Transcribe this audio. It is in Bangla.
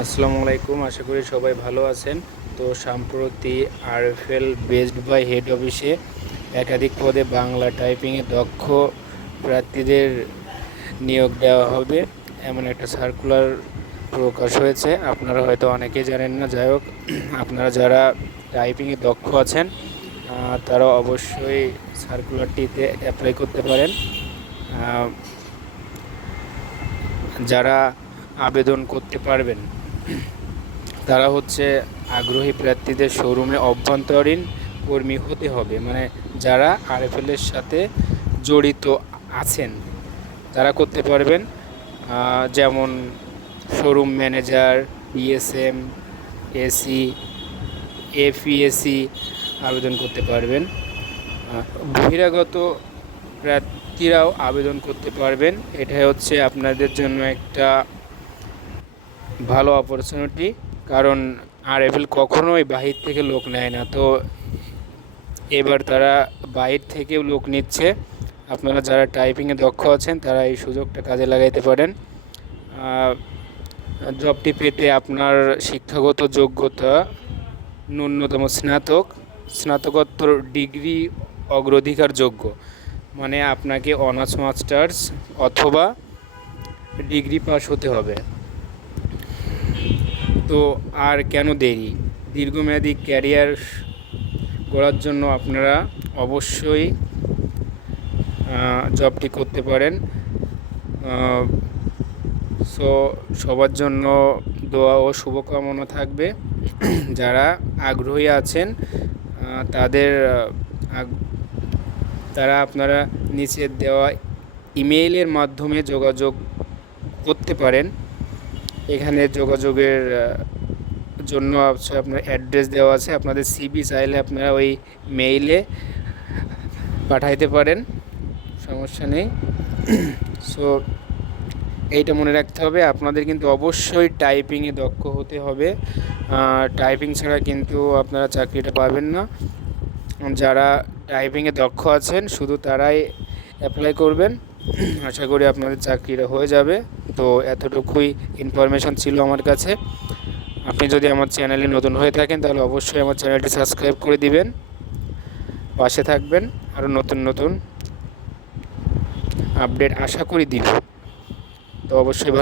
আসসালামু আলাইকুম, আশা করি সবাই ভালো আছেন। তো সম্প্রতি আরএফএল বেসড বাই হেড অফিসে একাধিক পদে বাংলা টাইপিংয়ে দক্ষ প্রার্থীদের নিয়োগ দেওয়া হবে, এমন একটা সার্কুলার প্রকাশ হয়েছে। আপনারা হয়তো অনেকেই জানেন না, যাই হোক, আপনারা যারা টাইপিংয়ে দক্ষ আছেন তারা অবশ্যই সার্কুলারটিতে অ্যাপ্লাই করতে পারেন। যারা আবেদন করতে পারবেন। তারা হচ্ছে আগ্রহী প্রার্থীদের শোরুমে অভ্যন্তরীণ কর্মী হতে হবে। মানে যারা আর আরএফএলের সাথে জড়িত আছেন, তারা করতে পারবেন। যেমন শোরুম ম্যানেজার বিএসএম এসি এফিএসি আবেদন করতে পারবেন। বহিরাগত প্রার্থীরাও আবেদন করতে পারবেন। এটা হচ্ছে আপনাদের জন্য একটা ভালো অপরচুনিটি কারণ আর এফএল কখনোই বাহির থেকে লোক নেয় না। তো এবার তারা বাহির থেকেও লোক নিচ্ছে। আপনারা যারা টাইপিংয়ে দক্ষ আছেন, তারা এই সুযোগটা কাজে লাগাইতে পারেন। জবটি পেতে আপনার শিক্ষাগত যোগ্যতা ন্যূনতম স্নাতক। স্নাতকোত্তর ডিগ্রি অগ্রাধিকার যোগ্য মানে আপনাকে অনার্স মাস্টার্স অথবা ডিগ্রি পাস হতে হবে। তো আর কেন দেরি? দীর্ঘমেয়াদী ক্যারিয়ার গড়ার জন্য আপনারা অবশ্যই জবটি করতে পারেন। সো সবার জন্য দোয়া ও শুভকামনা থাকবে। যারা আগ্রহী আছেন তাদের তারা আপনারা নিচে দেওয়া ইমেইলের মাধ্যমে যোগাযোগ করতে পারেন। এখানে যোগাযোগের জন্য হচ্ছে আপনার অ্যাড্রেস দেওয়া আছে। আপনাদের সিবি চাইলে আপনারা ওই মেইলে পাঠাইতে পারেন। সমস্যা নেই। সো এইটা মনে রাখতে হবে। আপনাদের কিন্তু অবশ্যই টাইপিংয়ে দক্ষ হতে হবে। টাইপিং ছাড়া কিন্তু আপনারা চাকরিটা পাবেন না। যারা টাইপিংয়ে দক্ষ আছেন, শুধু তারাই অ্যাপ্লাই করবেন। আশা করি আপনাদের চাকরিটা হয়ে যাবে। তো এতটুকুই ইনফরমেশান ছিল আমার কাছে। আপনি যদি আমার চ্যানেলে নতুন হয়ে থাকেন, তাহলে অবশ্যই আমার চ্যানেলটি সাবস্ক্রাইব করে দিবেন। পাশে থাকবেন আরও নতুন নতুন আপডেট আশা করি দিব তো অবশ্যই ভালো